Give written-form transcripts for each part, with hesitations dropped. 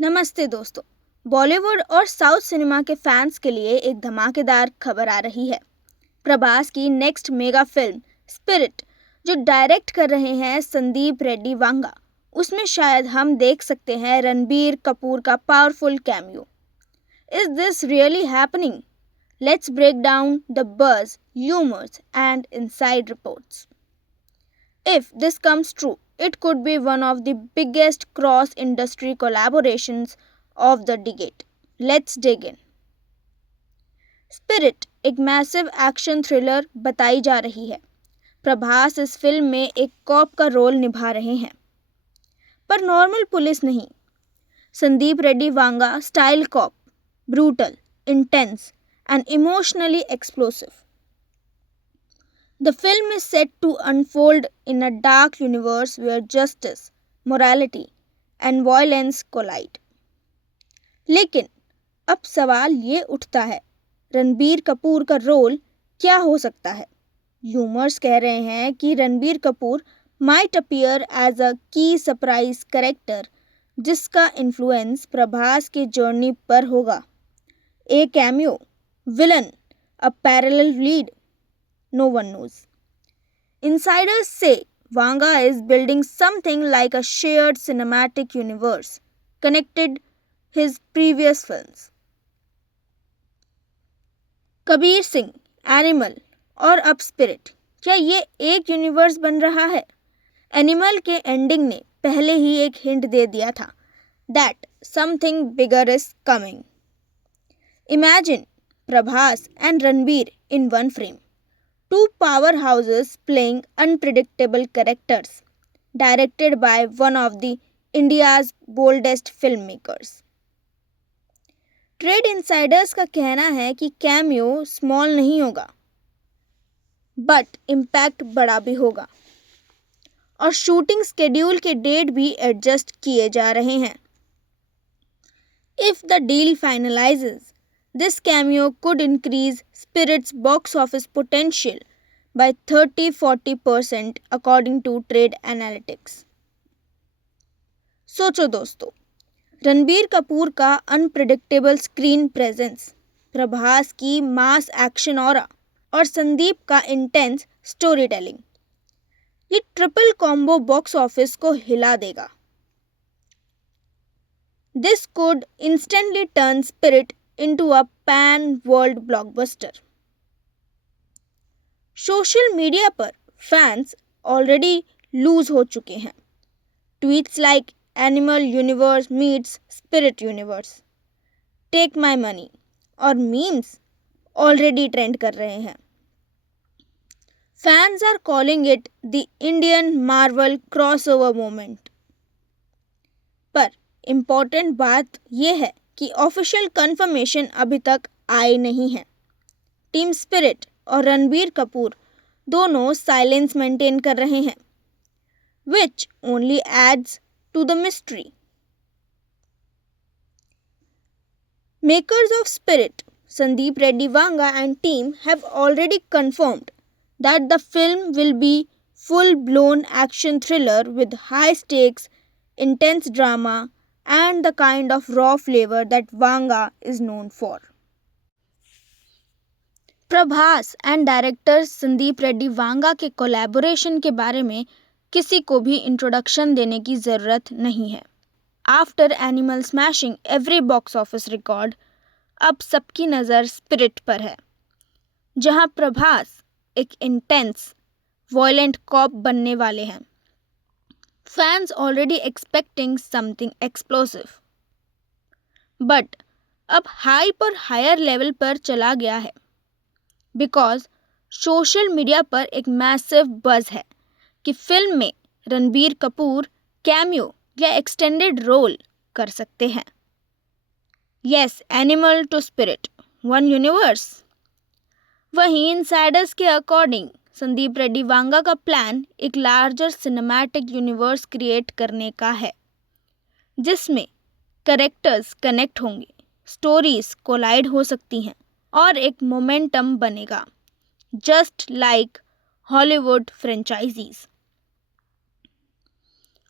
नमस्ते दोस्तों। बॉलीवुड और साउथ सिनेमा के फैंस के लिए एक धमाकेदार खबर आ रही है। प्रभास की नेक्स्ट मेगा फिल्म स्पिरिट, जो डायरेक्ट कर रहे हैं संदीप रेड्डी वांगा, उसमें शायद हम देख सकते हैं रणबीर कपूर का powerful cameo. Is this really happening? Let's break down the buzz, humors and inside reports. If this comes true, it could be one of the biggest cross industry collaborations of the decade. Let's dig in. Spirit एक massive action thriller बताई जा रही है। प्रभास इस film में एक corp का role निभा रहे हैं, पर नॉर्मल पुलिस नहीं। Sandeep Reddy Vanga style cop, brutal, intense and emotionally explosive. The film is set to unfold in a dark universe where justice, morality and violence collide. लेकिन अब सवाल ये उठता है, रणबीर कपूर का रोल क्या हो सकता है? ह्यूमर्स कह रहे हैं कि Ranbir Kapoor might appear as a key surprise character जिसका इन्फ्लुएंस प्रभास के जर्नी पर होगा। A cameo, villain, a parallel lead, no one knows. Insiders say Wanga is building something like a shared cinematic universe, connected his previous films. Kabir Singh, animal और अब spirit, क्या ये एक universe बन रहा है? एनिमल के एंडिंग ने पहले ही एक हिंट दे दिया था that something bigger is coming. Imagine Prabhas and Ranbir in one frame. Two powerhouses playing unpredictable characters, directed by one of the India's boldest filmmakers. Trade Insiders का कहना है कि कैमियो स्मॉल नहीं होगा, बट इम्पैक्ट बड़ा भी होगा, और शूटिंग स्केड्यूल के डेट भी एडजस्ट किए जा रहे हैं। If the deal finalises, this cameo could increase Spirit's box office potential by 30-40% according to trade analytics. सोचो दोस्तों, रणबीर कपूर का अनप्रेडिक्टेबल स्क्रीन प्रेजेंस, प्रभास की मास एक्शन ऑरा और संदीप का इंटेंस स्टोरी टेलिंग, ये ट्रिपल कॉम्बो बॉक्स ऑफिस को हिला देगा। This could instantly turn Spirit into a pan-world blockbuster. Social media पर फैंस ऑलरेडी लूज हो चुके हैं। Tweets like Animal universe meets Spirit universe, take my money और memes already trend कर रहे हैं। Fans are calling it the Indian Marvel crossover moment. पर important बात यह है कि ऑफिशियल कंफर्मेशन अभी तक आई नहीं है। टीम स्पिरिट और रणबीर कपूर दोनों साइलेंस मेंटेन कर रहे हैं, which only adds to the mystery. Makers of Spirit, Sandeep Reddy Vanga and team have already confirmed that the film will be full-blown action thriller with high stakes, intense drama and the kind of raw flavor that Vanga is known for. Prabhas and director Sandeep Reddy Vanga के collaboration के बारे में किसी को भी introduction देने की ज़रूरत नहीं है। After animal smashing every box office record, अब सबकी नज़र स्पिरिट पर है, जहां प्रभास एक इंटेंस वॉयलेंट कॉप बनने वाले हैं। Fans already expecting something explosive, but अब हाइप और हायर लेवल पर चला गया है, बिकॉज सोशल मीडिया पर एक मैसिव बज़ है कि फिल्म में रणबीर कपूर कैमियो या एक्सटेंडेड रोल कर सकते हैं। Yes, Animal to Spirit, one universe. वहीं इनसाइडर्स के अकॉर्डिंग संदीप रेड्डी वांगा का प्लान एक लार्जर सिनेमैटिक यूनिवर्स क्रिएट करने का है, जिसमें कैरेक्टर्स कनेक्ट होंगे, स्टोरीज कोलाइड हो सकती हैं और एक मोमेंटम बनेगा, जस्ट लाइक हॉलीवुड फ्रेंचाइजीज।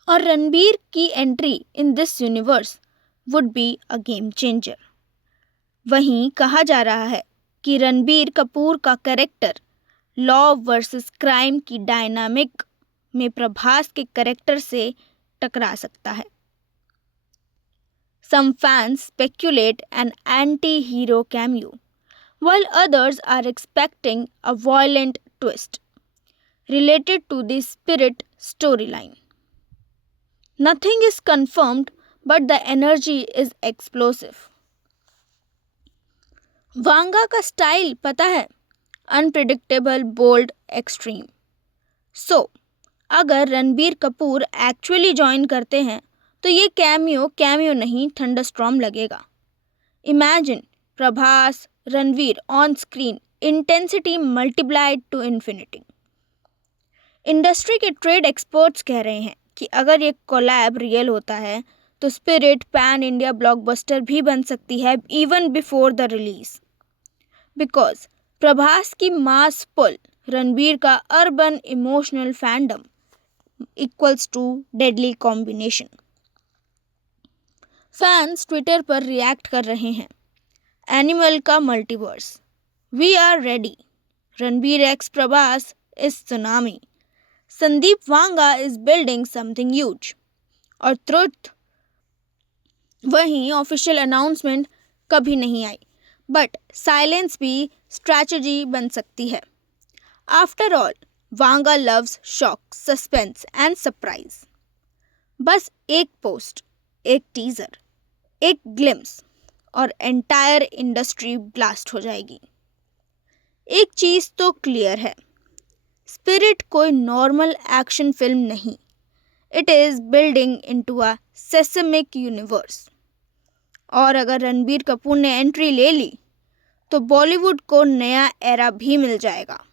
और रणबीर की entry in this universe would be a game changer. वहीं कहा जा रहा है कि रणबीर कपूर का कैरेक्टर लॉ वर्सेस क्राइम की डायनामिक में प्रभास के कैरेक्टर से टकरा सकता है. Some fans speculate an anti-hero cameo, while others are expecting a violent twist related to the Spirit storyline. Nothing is confirmed, but the energy is explosive. Vanga का style पता है, अनप्रिडिक्टेबल, बोल्ड, एक्सट्रीम. सो अगर Ranbir Kapoor actually join करते हैं तो ये cameo नहीं thunderstorm लगेगा. Imagine Prabhas Ranveer on screen, intensity multiplied to infinity. Industry के ट्रेड एक्सपर्ट्स कह रहे हैं कि अगर ये कोलैब रियल होता है तो स्पिरिट पैन इंडिया ब्लॉकबस्टर भी बन सकती है even before the release, because Prabhas की मास पुल, रणबीर का urban emotional fandom equals to deadly combination. Fans Twitter पर रिएक्ट कर रहे हैं. एनिमल का multiverse, we are ready, Ranbir X Prabhas is tsunami, Sandeep Vanga is building something huge. और ट्रुथ, वहीं ऑफिशियल अनाउंसमेंट कभी नहीं आई, बट साइलेंस भी स्ट्रैटेजी बन सकती है. After all Vanga loves shock, suspense and surprise. बस एक पोस्ट, एक टीजर, एक ग्लिम्स और एंटायर इंडस्ट्री ब्लास्ट हो जाएगी. एक चीज तो क्लियर है, स्पिरिट कोई नॉर्मल एक्शन फिल्म नहीं. It is building into a seismic universe. और अगर रणबीर कपूर ने एंट्री ले ली तो बॉलीवुड को नया एरा भी मिल जाएगा.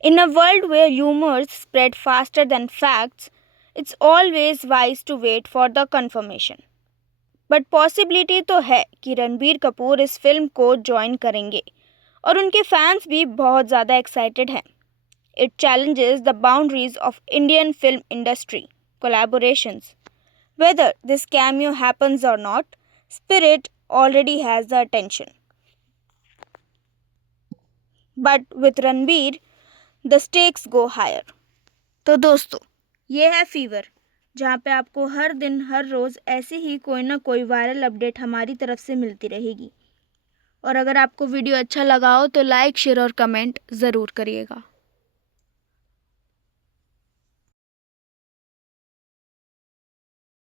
In a world where rumors spread faster than facts, it's always wise to wait for the confirmation. But possibility तो है कि रणबीर कपूर इस फिल्म को ज्वाइन करेंगे और उनके फैंस भी बहुत ज़्यादा एक्साइटेड हैं. It challenges the boundaries of Indian film industry collaborations. Whether this cameo happens or not, Spirit already has the attention. But with Ranbir, the stakes go higher. तो दोस्तों, ये है फीवर, जहाँ पे आपको हर दिन हर रोज़ ऐसी ही कोई ना कोई वायरल अपडेट हमारी तरफ से मिलती रहेगी. और अगर आपको वीडियो अच्छा लगा हो तो लाइक, शेयर और कमेंट ज़रूर करिएगा.